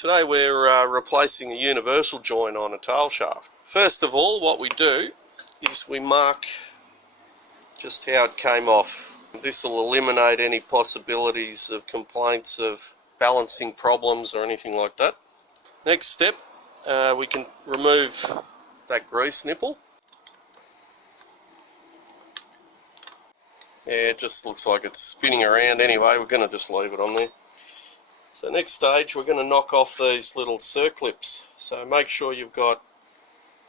Today we're replacing a universal joint on a tail shaft. First of all, what we do is we mark just how it came off. This will eliminate any possibilities of complaints of balancing problems or anything like that. Next step, we can remove that grease nipple. Yeah, it just looks like it's spinning around anyway. We're going to just leave it on there. So next stage, we're going to knock off these little circlips. So make sure you've got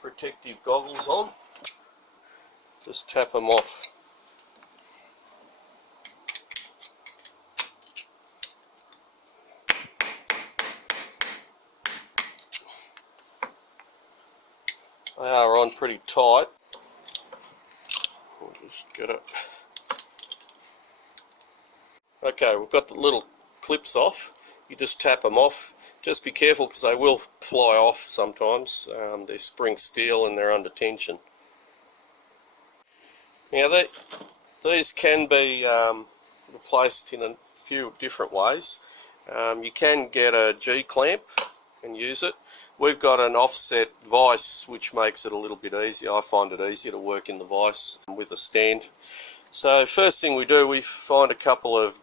protective goggles on. Just tap them off. They are on pretty tight. We'll just get it. Okay, we've got the little clips off. You just tap them off. Just be careful because they will fly off sometimes. They're spring steel and they're under tension. Now these can be replaced in a few different ways. You can get a G-clamp and use it. We've got an offset vise which makes it a little bit easier. I find it easier to work in the vise with a stand. So first thing we do, we find a couple of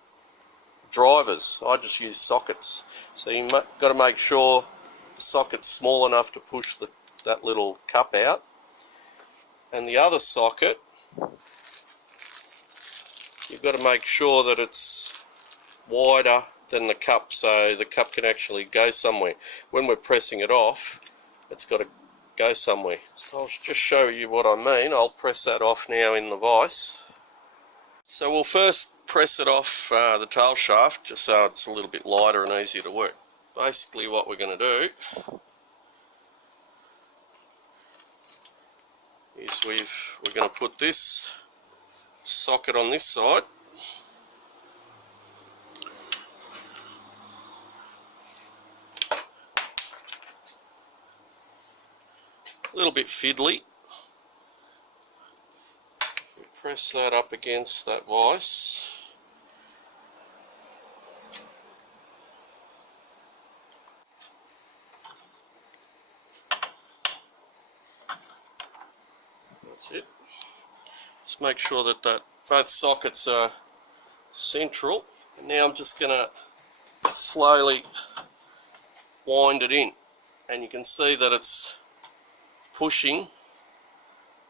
drivers. I just use sockets. So you've got to make sure the socket's small enough to push that little cup out. And the other socket, you've got to make sure that it's wider than the cup so the cup can actually go somewhere. When we're pressing it off, it's got to go somewhere. So I'll just show you what I mean. I'll press that off now in the vise. So we'll first press it off the tail shaft just so it's a little bit lighter and easier to work. Basically what we're going to do is we're going to put this socket on this side. A little bit fiddly. Press that up against that vise. That's it. Just make sure that both sockets are central. And now I'm just going to slowly wind it in. And you can see that it's pushing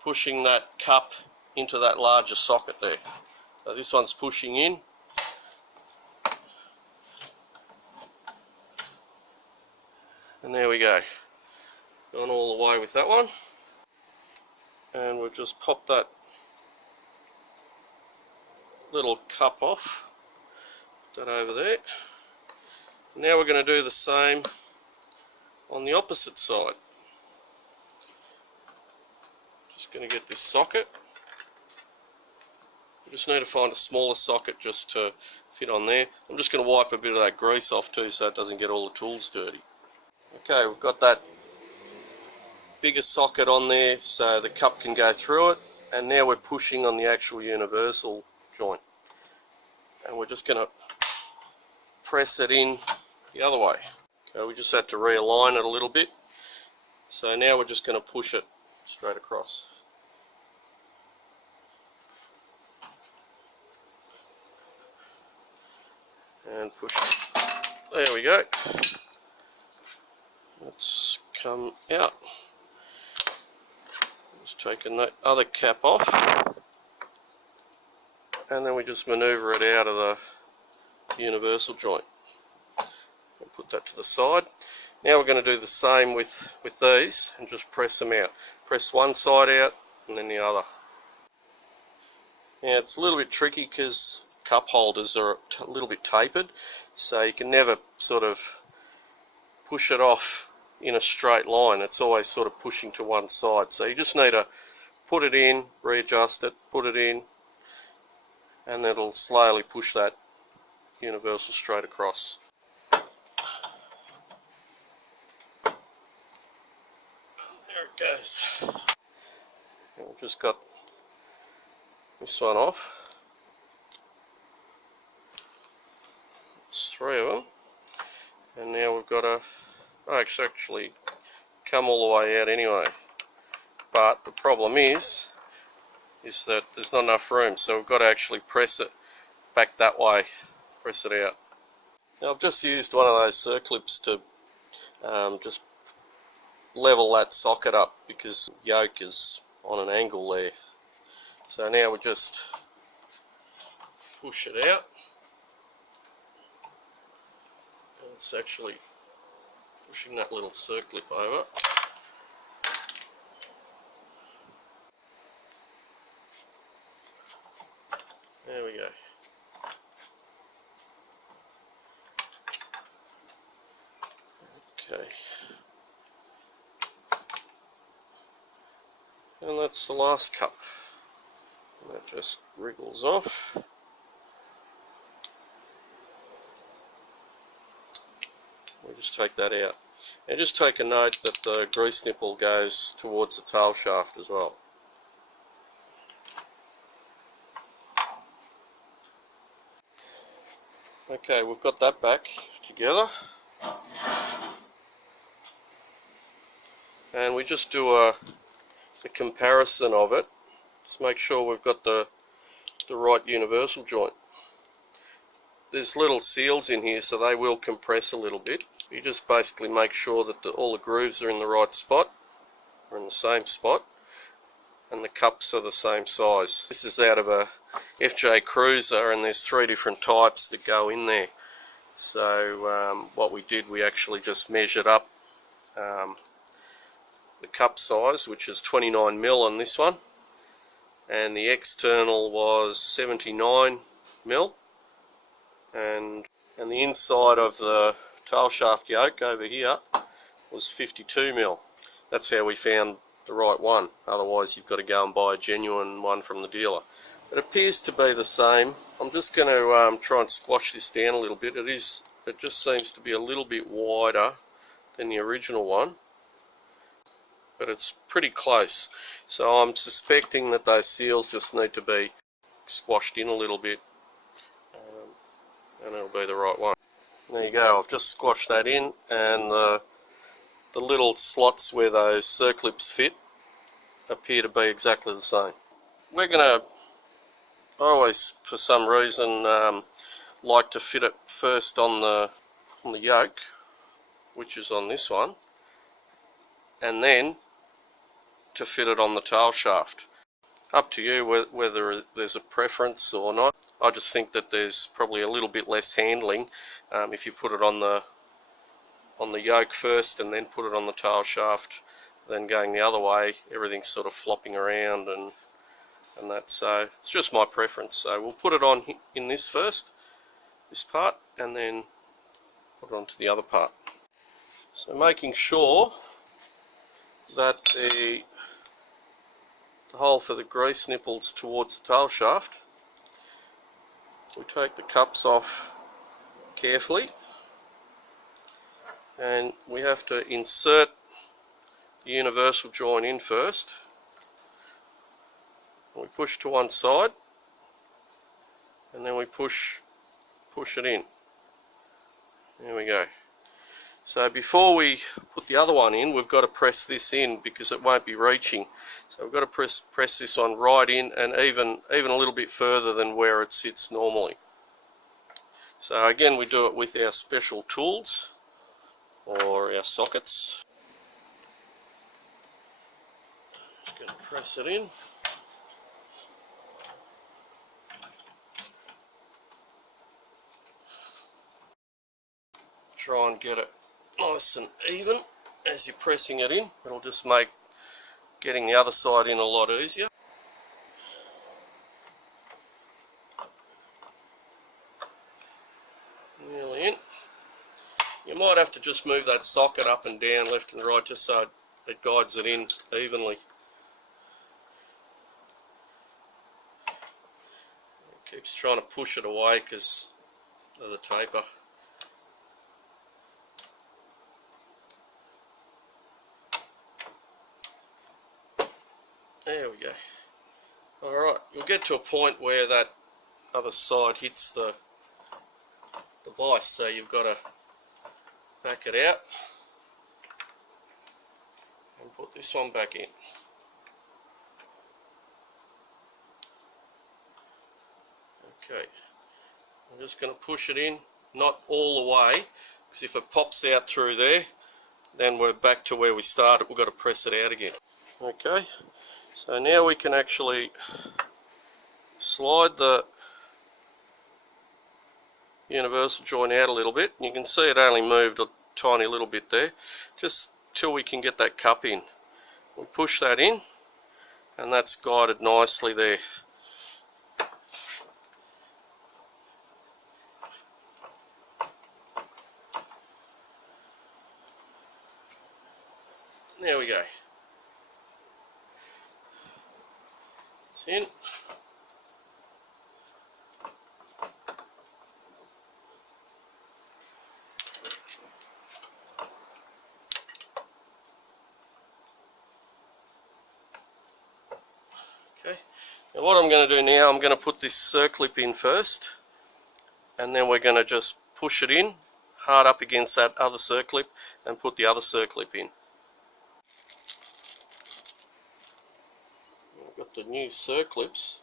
that cup into that larger socket there. So this one's pushing in. And there we go. Gone all the way with that one. And we'll just pop that little cup off. Put that over there. Now we're going to do the same on the opposite side. Just going to get this socket. You just need to find a smaller socket just to fit on there. I'm just going to wipe a bit of that grease off too so it doesn't get all the tools dirty. Okay, we've got that bigger socket on there so the cup can go through it, and now we're pushing on the actual universal joint. And we're just going to press it in the other way. Okay, we just had to realign it a little bit. So now we're just going to push it straight across. And push it. There we go. Let's come out. Just taking that other cap off, and then we just maneuver it out of the universal joint. And put that to the side. Now we're going to do the same with these and just press them out. Press one side out and then the other. Now it's a little bit tricky because cup holders are a little bit tapered, so you can never sort of push it off in a straight line. It's always sort of pushing to one side, so you just need to put it in, readjust it, put it in, and it'll slowly push that universal straight across. There it goes. And we've just got this one off. There's three of them, and now we've got to I actually come all the way out anyway. But the problem is that there's not enough room, so we've got to actually press it back that way, press it out. Now I've just used one of those circlips to just level that socket up because the yoke is on an angle there. So now we just push it out. And it's actually pushing that little circlip over. There we go. Okay. And that's the last cup. And that just wriggles off. We just take that out. And just take a note that the grease nipple goes towards the tail shaft as well. Okay, we've got that back together. And we just do a comparison of it. Just make sure we've got the right universal joint. There's little seals in here, so they will compress a little bit. You just basically make sure that all the grooves are in the right spot, or in the same spot, and the cups are the same size. This is out of a FJ Cruiser, and there's 3 different types that go in there. So what we did, we actually just measured up the cup size, which is 29mm on this one, and the external was 79mm, and the inside of the tail shaft yoke over here was 52mm. That's how we found the right one. Otherwise you've got to go and buy a genuine one from the dealer. It appears to be the same. I'm just going to try and squash this down a little bit. It just seems to be a little bit wider than the original one, but it's pretty close. So I'm suspecting that those seals just need to be squashed in a little bit, and it'll be the right one. There you go, I've just squashed that in, and the little slots where those circlips fit appear to be exactly the same. We're going to, I always for some reason like to fit it first on the yoke, which is on this one, and then to fit it on the tail shaft. Up to you whether there's a preference or not. I just think that there's probably a little bit less handling if you put it on the yoke first and then put it on the tail shaft, than going the other way. Everything's sort of flopping around and that. So it's just my preference. So we'll put it on in this first, this part, and then put it onto the other part. So making sure that the hole for the grease nipples towards the tail shaft, we take the cups off carefully, and we have to insert the universal joint in first. We push to one side, and then we push it in. There we go. So before we put the other one in, we've got to press this in because it won't be reaching. So we've got to press this one right in, and even a little bit further than where it sits normally. So again, we do it with our special tools or our sockets. Just going to press it in. Try and get it nice and even as you're pressing it in. It'll just make getting the other side in a lot easier. Nearly in. You might have to just move that socket up and down, left and right, just so it guides it in evenly. It keeps trying to push it away because of the taper. There we go. Alright, you'll get to a point where that other side hits the vise, so you've got to back it out this one back in. Okay, I'm just going to push it in, not all the way, because if it pops out through there, then we're back to where we started. We've got to press it out again. Okay, so now we can actually slide the universal joint out a little bit. You can see it only moved a tiny little bit there, just till we can get that cup in. We push that in, and that's guided nicely there. There we go. It's in. Okay. Now what I'm going to do now, I'm going to put this circlip in first, and then we're going to just push it in hard up against that other circlip and put the other circlip in. I've got the new circlips.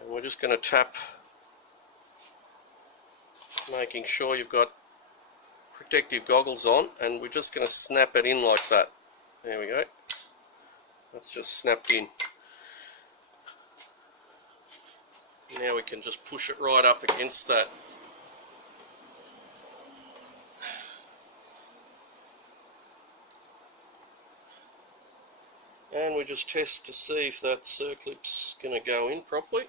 And we're just going to tap, making sure you've got protective goggles on, and we're just going to snap it in like that. There we go. That's just snapped in. Now we can just push it right up against that. And we just test to see if that circlip's going to go in properly.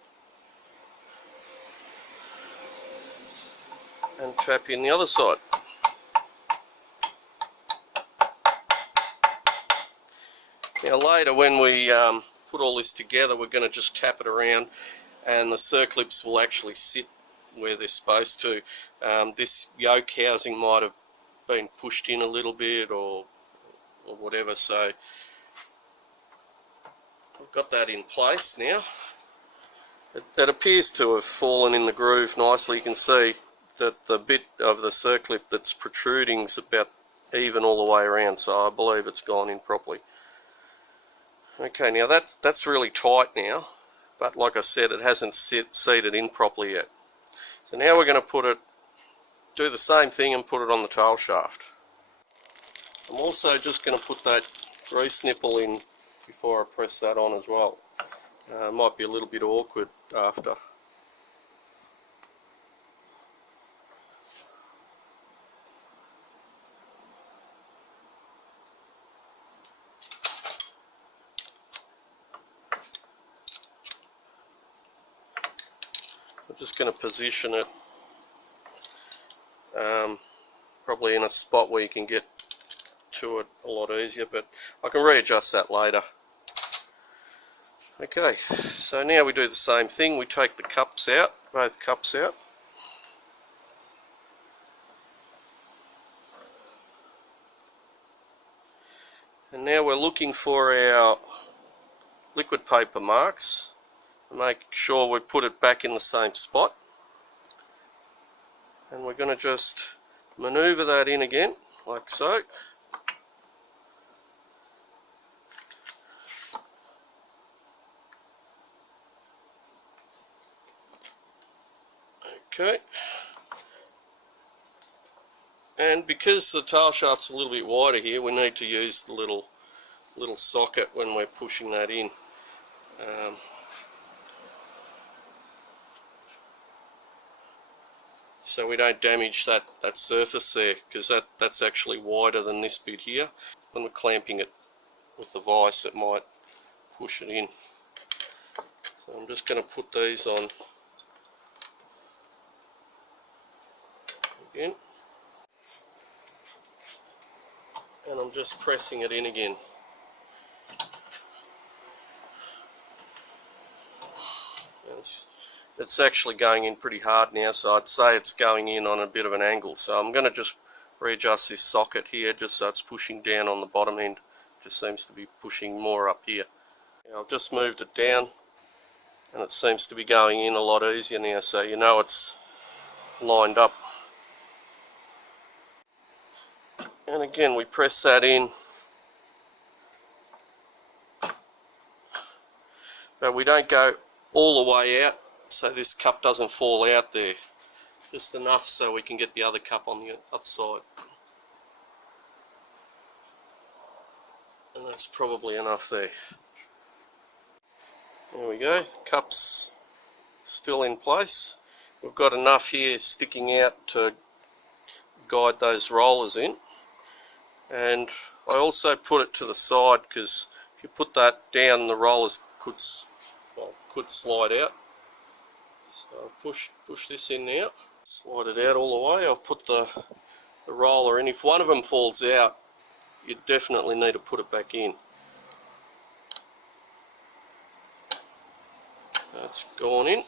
And tap in the other side. Now later when we put all this together, we're going to just tap it around and the circlips will actually sit where they're supposed to. This yoke housing might have been pushed in a little bit or whatever, so we've got that in place now. It appears to have fallen in the groove nicely. You can see that the bit of the circlip that's protruding is about even all the way around, so I believe it's gone in properly. Okay, now that's really tight now, but like I said, it hasn't seated in properly yet. So now we're going to do the same thing and put it on the tail shaft. I'm also just going to put that grease nipple in before I press that on as well. Might be a little bit awkward after. I'm just going to position it probably in a spot where you can get to it a lot easier, but I can readjust that later. Okay, so now we do the same thing. We take the cups out, both cups out. And now we're looking for our liquid paper marks. Make sure we put it back in the same spot. And we're going to just maneuver that in again, like so. Okay. And because the tail shaft's a little bit wider here, we need to use the little socket when we're pushing that in. So we don't damage that surface there, because that's actually wider than this bit here. When we're clamping it with the vise, it might push it in. So I'm just going to put these on again, and I'm just pressing it in again. It's actually going in pretty hard now, so I'd say it's going in on a bit of an angle. So I'm going to just readjust this socket here just so it's pushing down on the bottom end. It just seems to be pushing more up here. Now I've just moved it down and it seems to be going in a lot easier now, so you know it's lined up. And again, we press that in, but we don't go all the way out, so this cup doesn't fall out there. Just enough so we can get the other cup on the other side. And that's probably enough there. There we go, cup's still in place. We've got enough here sticking out to guide those rollers in. And I also put it to the side because if you put that down, the rollers could slide out. So I'll push this in now, slide it out all the way. I've put the roller in. If one of them falls out, you definitely need to put it back in. That's gone in.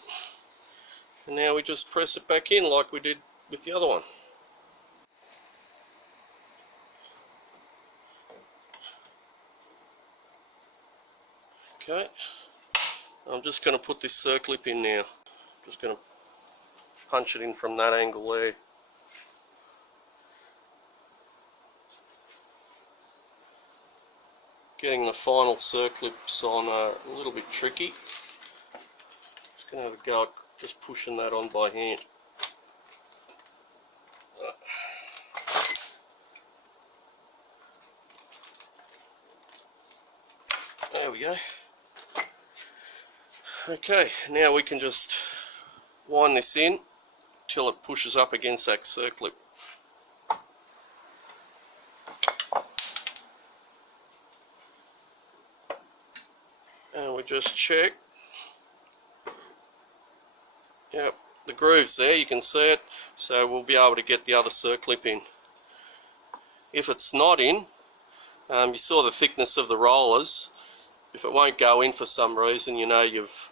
And now we just press it back in like we did with the other one. Okay, I'm just going to put this circlip in now. Just going to punch it in from that angle there. Getting the final circlips on a little bit tricky. Just going to have a go at just pushing that on by hand. There we go. Okay, now we can just wind this in till it pushes up against that circlip. And we just check. Yep, the groove's there, you can see it, so we'll be able to get the other circlip in. If it's not in, you saw the thickness of the rollers. If it won't go in for some reason, you know you've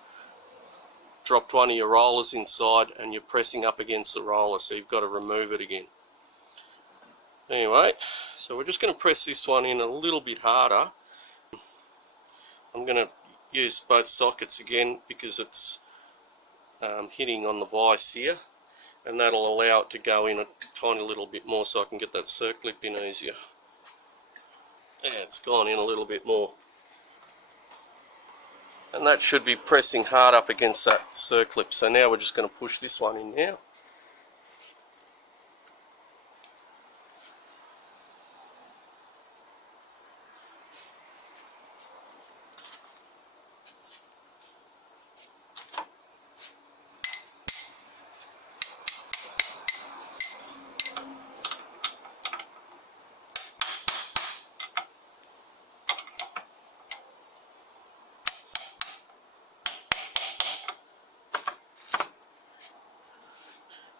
dropped one of your rollers inside and you're pressing up against the roller, so you've got to remove it again. Anyway, so we're just going to press this one in a little bit harder. I'm going to use both sockets again because it's hitting on the vise here, and that'll allow it to go in a tiny little bit more so I can get that circlip in easier. Yeah, it's gone in a little bit more. And that should be pressing hard up against that circlip. So now we're just going to push this one in now.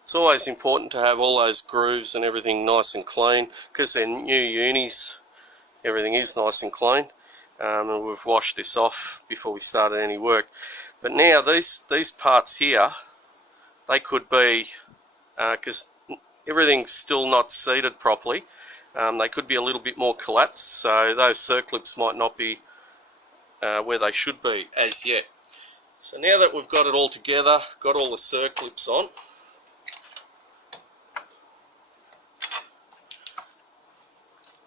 It's always important to have all those grooves and everything nice and clean, because they're new unis, everything is nice and clean, and we've washed this off before we started any work. But now these parts here, they could be, because everything's still not seated properly, they could be a little bit more collapsed, so those circlips might not be where they should be as yet. So now that we've got it all together, got all the circlips on,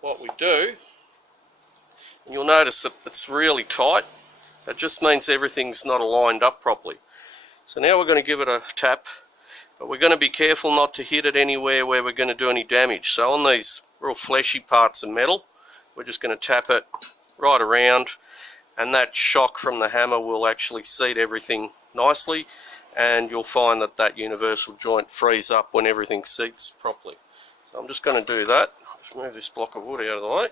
what we do, and you'll notice that it's really tight. That just means everything's not aligned up properly. So now we're going to give it a tap, but we're going to be careful not to hit it anywhere where we're going to do any damage. So on these real fleshy parts of metal, we're just going to tap it right around, and that shock from the hammer will actually seat everything nicely, and you'll find that that universal joint frees up when everything seats properly. So I'm just going to do that. Just move this block of wood out of the way.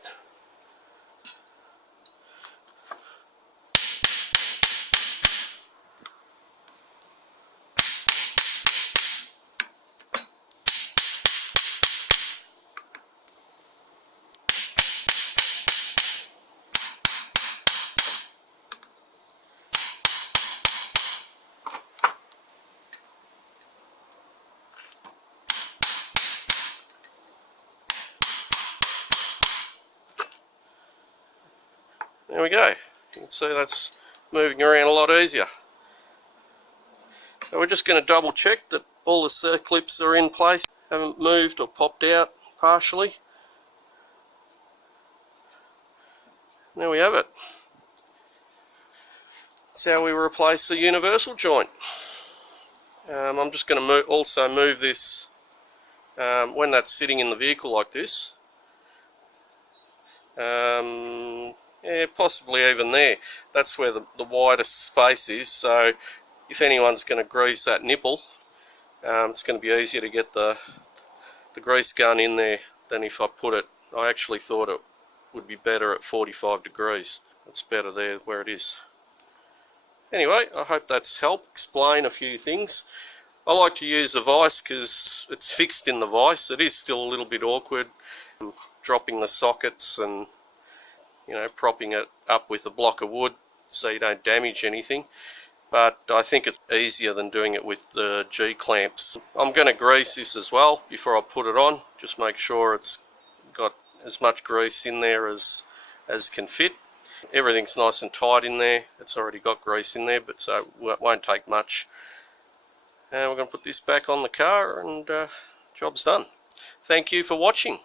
There we go. You can see that's moving around a lot easier. So we're just going to double check that all the circlips are in place, haven't moved or popped out partially. there we have it. That's how we replace the universal joint. I'm just going to also move this when that's sitting in the vehicle like this. Yeah, possibly even there. That's where the widest space is, so if anyone's going to grease that nipple, it's going to be easier to get the grease gun in there than if I put it. I actually thought it would be better at 45 degrees. It's better there where it is. Anyway, I hope that's helped explain a few things. I like to use a vise because it's fixed in the vise. It is still a little bit awkward dropping the sockets and, you know, propping it up with a block of wood so you don't damage anything. But I think it's easier than doing it with the G-clamps. I'm going to grease this as well before I put it on. Just make sure it's got as much grease in there as can fit. Everything's nice and tight in there. It's already got grease in there, but so it won't take much. And we're going to put this back on the car and job's done. Thank you for watching.